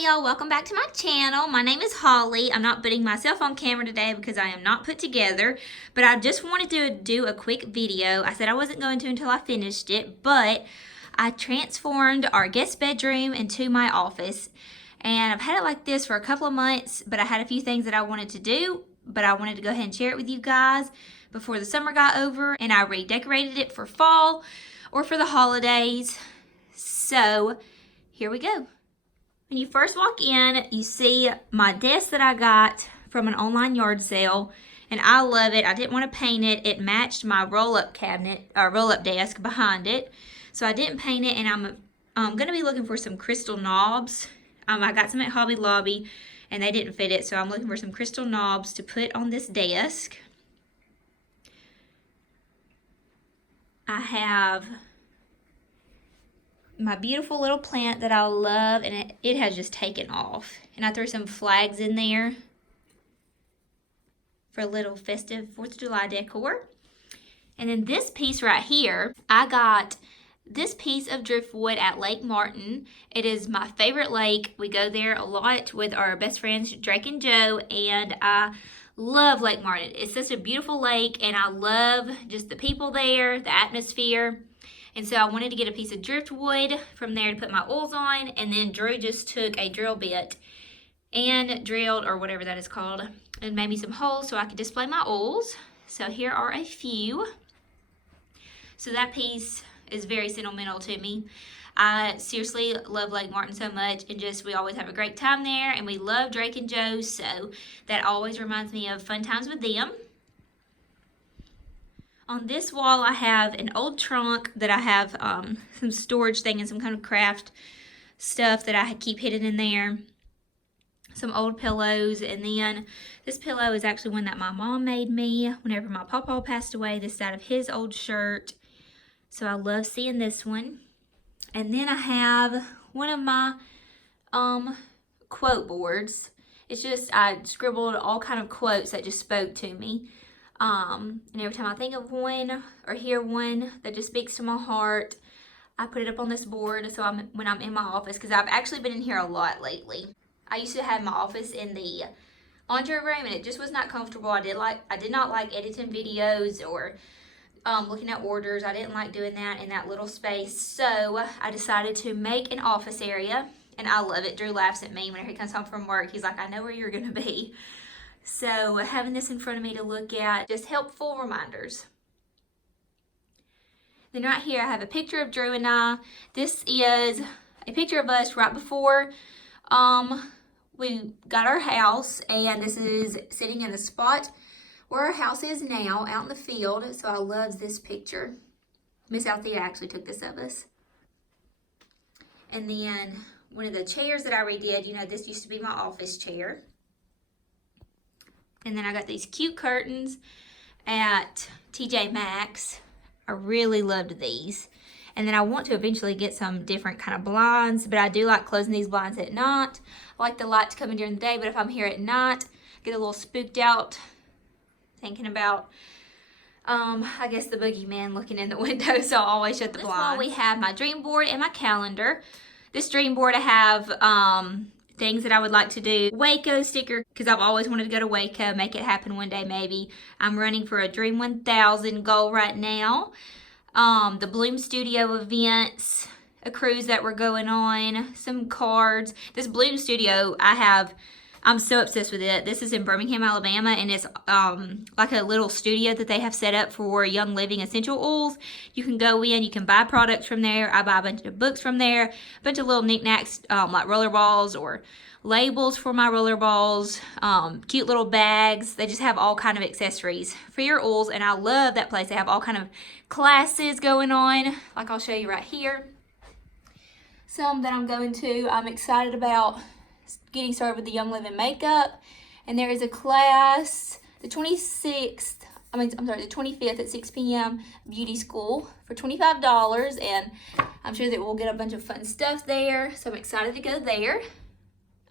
Hey y'all, welcome back to my channel. My name is Holly. I'm not putting myself on camera today because I am not put together, but I just wanted to do a quick video. I said I wasn't going to until I finished it, but I transformed our guest bedroom into my office, and I've had it like this for a couple of months, but I had a few things that I wanted to do, but I wanted to go ahead and share it with you guys before the summer got over, and I redecorated it for fall or for the holidays. So here we go. When you first walk in, you see my desk that I got from an online yard sale, and I love it. I didn't want to paint it. It matched my roll-up cabinet, roll-up desk behind it, so I didn't paint it, and I'm going to be looking for some crystal knobs. I got some at Hobby Lobby, and they didn't fit it, so I'm looking for some crystal knobs to put on this desk. I have my beautiful little plant that I love, and it has just taken off. And I threw some flags in there for a little festive 4th of July decor. And then this piece right here, I got this piece of driftwood at Lake Martin. It is my favorite lake. We go there a lot with our best friends Drake and Joe, and I love Lake Martin. It's such a beautiful lake, and I love just the people there, the atmosphere. And so I wanted to get a piece of driftwood from there to put my oils on, and then Drew just took a drill bit and drilled, or whatever that is called, and made me some holes so I could display my oils. So here are a few. So that piece is very sentimental to me. I seriously love Lake Martin so much, and just we always have a great time there, and we love Drake and Joe, so that always reminds me of fun times with them. On this wall, I have an old trunk that I have some storage thing and some kind of craft stuff that I keep hidden in there. Some old pillows, and then this pillow is actually one that my mom made me whenever my pawpaw passed away. This is out of his old shirt, so I love seeing this one. And then I have one of my quote boards. It's just, I scribbled all kind of quotes that just spoke to me. And every time I think of one or hear one that just speaks to my heart, I put it up on this board so when I'm in my office, because I've actually been in here a lot lately. I used to have my office in the laundry room, and it just was not comfortable. I did not like editing videos or looking at orders. I didn't like doing that in that little space, so I decided to make an office area, and I love it. Drew laughs at me whenever he comes home from work. He's like, I know where you're gonna be. So having this in front of me to look at, just helpful reminders. Then right here I have a picture of Drew and I. This is a picture of us right before we got our house, and this is sitting in the spot where our house is now, out in the field. So I love this picture. Miss Althea actually took this of us. And then one of the chairs that I redid, you know, this used to be my office chair. And then I got these cute curtains at TJ Maxx. I really loved these. And then I want to eventually get some different kind of blinds, but I do like closing these blinds at night. I like the light to come in during the day, but if I'm here at night, I get a little spooked out thinking about, I guess, the boogeyman looking in the window, so I always shut the blinds. This wall we have my dream board and my calendar. This dream board I have things that I would like to do. Waco sticker, because I've always wanted to go to Waco, make it happen one day maybe. I'm running for a Dream 1000 goal right now. The Bloom Studio events, a cruise that we're going on, some cards. This Bloom Studio I'm so obsessed with it. This is in Birmingham, Alabama, and it's like a little studio that they have set up for Young Living essential oils. You can go in, you can buy products from there. I buy a bunch of books from there, a bunch of little knickknacks like roller balls or labels for my roller balls, cute little bags. They just have all kind of accessories for your oils, and I love that place. They have all kind of classes going on, like I'll show you right here. Some that I'm going to, I'm excited about getting started with the Young Living makeup, and there is a class the 25th at 6 p.m. beauty school for $25, and I'm sure that we'll get a bunch of fun stuff there, so I'm excited to go there.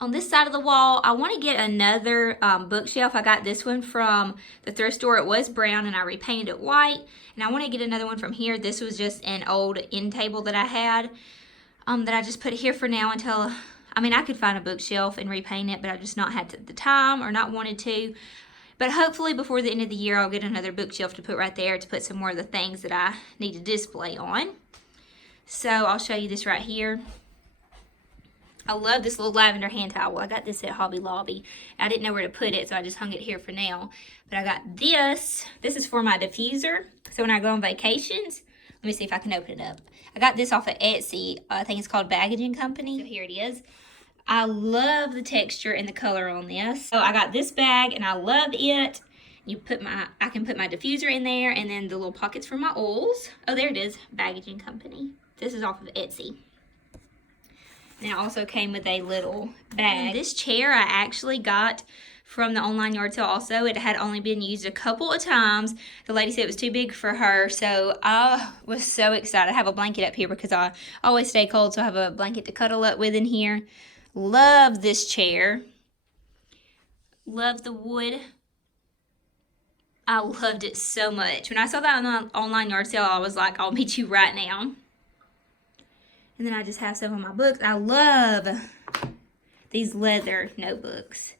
On this side of the wall, I want to get another bookshelf. I got this one from the thrift store. It was brown and I repainted it white, and I want to get another one from here. This was just an old end table that I had that I just put here for now until I mean, I could find a bookshelf and repaint it, but I've just not had the time or not wanted to. But hopefully before the end of the year, I'll get another bookshelf to put right there to put some more of the things that I need to display on. So I'll show you this right here. I love this little lavender hand towel. I got this at Hobby Lobby. I didn't know where to put it, so I just hung it here for now. But I got this. This is for my diffuser. So when I go on vacations, let me see if I can open it up. I got this off of Etsy. I think it's called Baggage and Company. So here it is. I love the texture and the color on this. So I got this bag and I love it. I can put my diffuser in there, and then the little pockets for my oils. Oh, there it is, Baggage and Company. This is off of Etsy. And it also came with a little bag. And this chair I actually got from the online yard sale also. It had only been used a couple of times. The lady said it was too big for her, so I was so excited. I have a blanket up here because I always stay cold, so I have a blanket to cuddle up with in here. Love this chair. Love the wood. I loved it so much. When I saw that on the online yard sale, I was like, I'll meet you right now. And then I just have some of my books. I love these leather notebooks.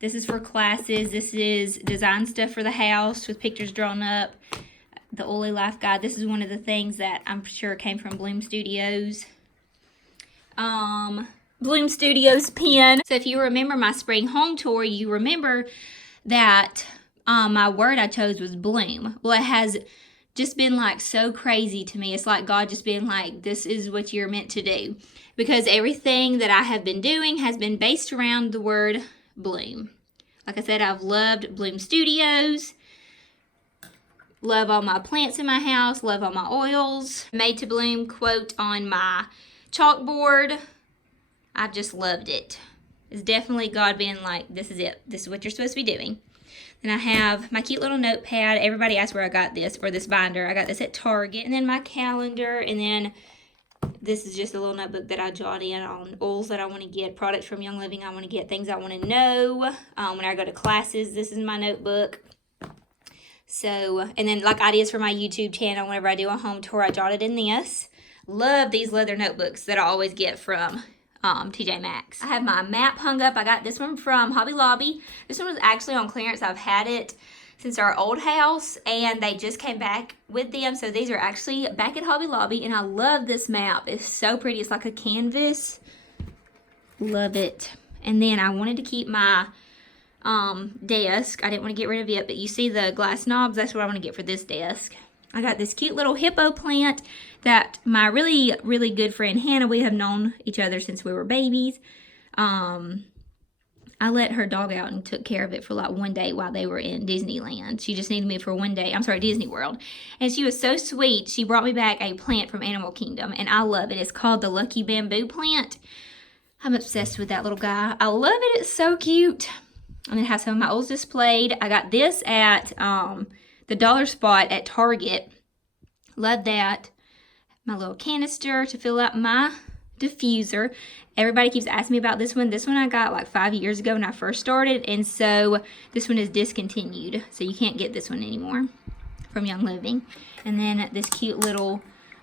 This is for classes. This is design stuff for the house with pictures drawn up. The Oily Life Guide. This is one of the things that I'm sure came from Bloom Studios. Bloom Studios pen. So if you remember my spring home tour, you remember that my word I chose was bloom. Well, it has just been like so crazy to me. It's like God just being like, this is what you're meant to do. Because everything that I have been doing has been based around the word bloom. Like I said, I've loved Bloom Studios. Love all my plants in my house. Love all my oils. Made to Bloom quote on my chalkboard. I've just loved it. It's definitely God being like, this is it. This is what you're supposed to be doing. Then I have my cute little notepad. Everybody asked where I got this, or this binder. I got this at Target. And then my calendar. And then this is just a little notebook that I jot in on oils that I want to get, products from Young Living I want to get, things I want to know. When I go to classes, this is my notebook. So, and then like ideas for my YouTube channel, whenever I do a home tour, I jot it in this. Love these leather notebooks that I always get from TJ Maxx. I have my map hung up. I got this one from Hobby Lobby. This one was actually on clearance. I've had it since our old house, and they just came back with them. So these are actually back at Hobby Lobby, and I love this map. It's so pretty. It's like a canvas. Love it. And then I wanted to keep my desk. I didn't want to get rid of it, but you see the glass knobs? That's what I want to get for this desk. I got this cute little hippo plant that my really, really good friend Hannah, we have known each other since we were babies. I let her dog out and took care of it for like one day while they were in Disneyland. She just needed me for one day. I'm sorry, Disney World. And she was so sweet. She brought me back a plant from Animal Kingdom, and I love it. It's called the Lucky Bamboo plant. I'm obsessed with that little guy. I love it. It's so cute. And then I have some of my oils displayed. I got this at the dollar spot at Target. Love that. My little canister to fill up my diffuser. Everybody keeps asking me about this one. This one I got like 5 years ago when I first started, and so this one is discontinued, so you can't get this one anymore from Young Living. And then this cute little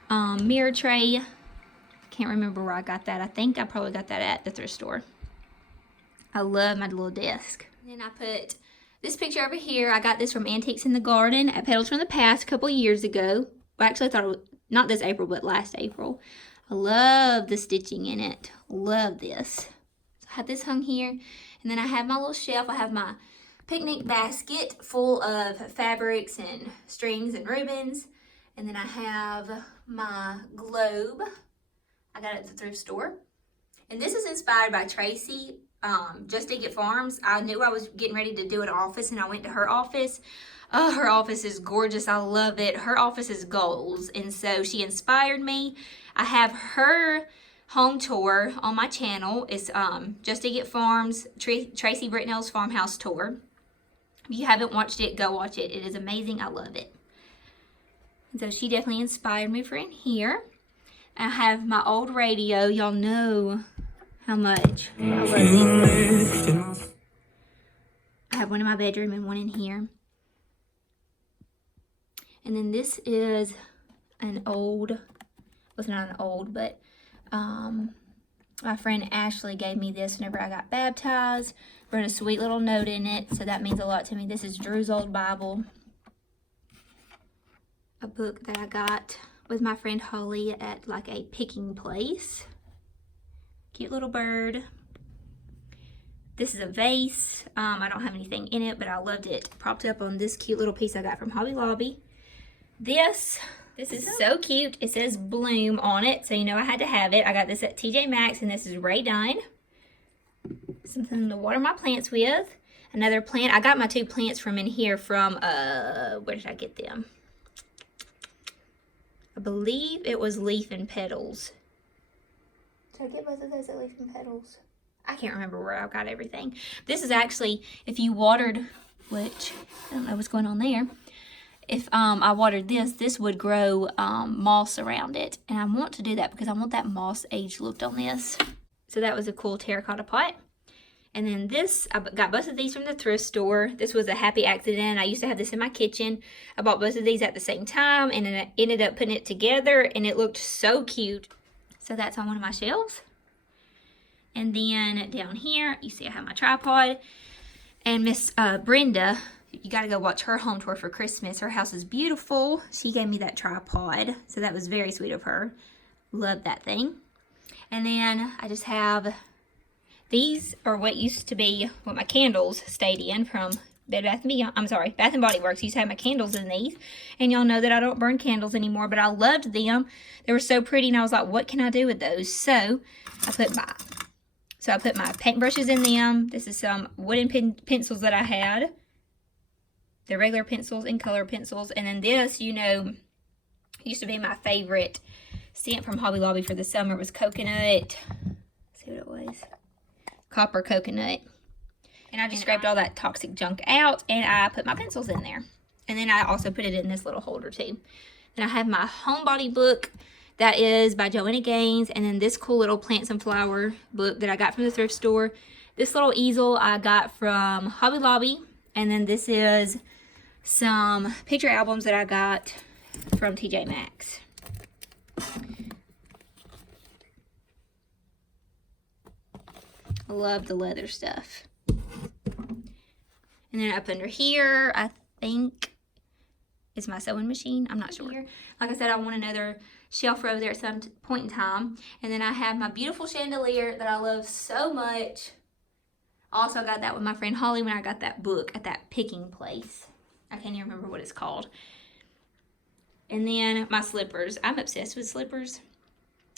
mirror tray. Can't remember where I got that. I think I probably got that at the thrift store. I love my little desk. And then I put this picture over here. I got this from Antiques in the Garden at Petals from the Past a couple years ago. Well, actually, I thought it was not this April, but last April. I love the stitching in it. Love this. So I have this hung here. And then I have my little shelf. I have my picnic basket full of fabrics and strings and ribbons. And then I have my globe. I got it at the thrift store. And this is inspired by Tracy, Just Dig It Farms. I knew I was getting ready to do an office, and I went to her office. Oh, her office is gorgeous. I love it. Her office is goals, and so she inspired me. I have her home tour on my channel. It's Just Dig It Farms, Tracy Britnell's farmhouse tour. If you haven't watched it, go watch it. It is amazing. I love it. And so she definitely inspired me for in here. I have my old radio. Y'all know how much I love these. I have one in my bedroom and one in here. And then this is an old, well, it's not an old, but My friend Ashley gave me this whenever I got baptized. Wrote a sweet little note in it, so that means a lot to me. This is Drew's old Bible. A book that I got with my friend Holly at like a picking place. Cute little bird. This is a vase. I don't have anything in it, but I loved it. Propped up on this cute little piece I got from Hobby Lobby. This is so cute. It says Bloom on it, so you know I had to have it. I got this at TJ Maxx, and this is Ray Dunn. Something to water my plants with. Another plant. I got my 2 plants from in here from, where did I get them? I believe it was Leaf and Petals. Did I get both of those at Leaf and Petals? I can't remember where I got everything. This is actually, if you watered, which, I don't know what's going on there. If I watered this would grow moss around it. And I want to do that because I want that moss age look on this. So that was a cool terracotta pot. And then this, I got both of these from the thrift store. This was a happy accident. I used to have this in my kitchen. I bought both of these at the same time and then I ended up putting it together and it looked so cute. So that's on one of my shelves. And then down here, you see I have my tripod. And Miss Brenda, you got to go watch her home tour for Christmas. Her house is beautiful. She gave me that tripod. So that was very sweet of her. Love that thing. And then I just have, these are what used to be what my candles stayed in from Bath and Body Works. I used to have my candles in these. And y'all know that I don't burn candles anymore, but I loved them. They were so pretty and I was like, what can I do with those? So I put my paintbrushes in them. This is some wooden pencils that I had. The regular pencils and color pencils. And then this, you know, used to be my favorite scent from Hobby Lobby for the summer. It was coconut. Let's see what it was. Copper coconut. And I just scraped all that toxic junk out and I put my pencils in there. And then I also put it in this little holder too. Then I have my homebody book. That is by Joanna Gaines. And then this cool little plants and flower book that I got from the thrift store. This little easel I got from Hobby Lobby. And then this is some picture albums that I got from TJ Maxx. I love the leather stuff. And then up under here, I think is my sewing machine. I'm not sure. Like I said, I want another shelf row there at some point in time. And then I have my beautiful chandelier that I love so much. Also got that with my friend Holly when I got that book at that picking place. I can't even remember what it's called. And then my slippers. I'm obsessed with slippers.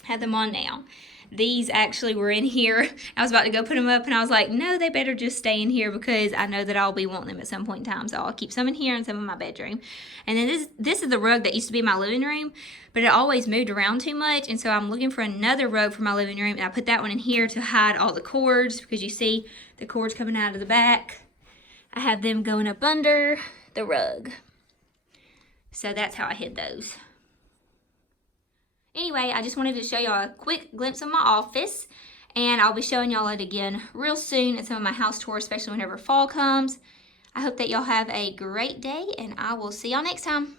Have them on now. These actually were in here. I was about to go put them up and I was like, no, they better just stay in here because I know that I'll be wanting them at some point in time. So I'll keep some in here and some in my bedroom. And then this is the rug that used to be in my living room, but it always moved around too much. And so I'm looking for another rug for my living room. And I put that one in here to hide all the cords because you see the cords coming out of the back. I have them going up under the rug. So that's how I hid those. Anyway, I just wanted to show y'all a quick glimpse of my office, and I'll be showing y'all it again real soon at some of my house tours, especially whenever fall comes. I hope that y'all have a great day, and I will see y'all next time.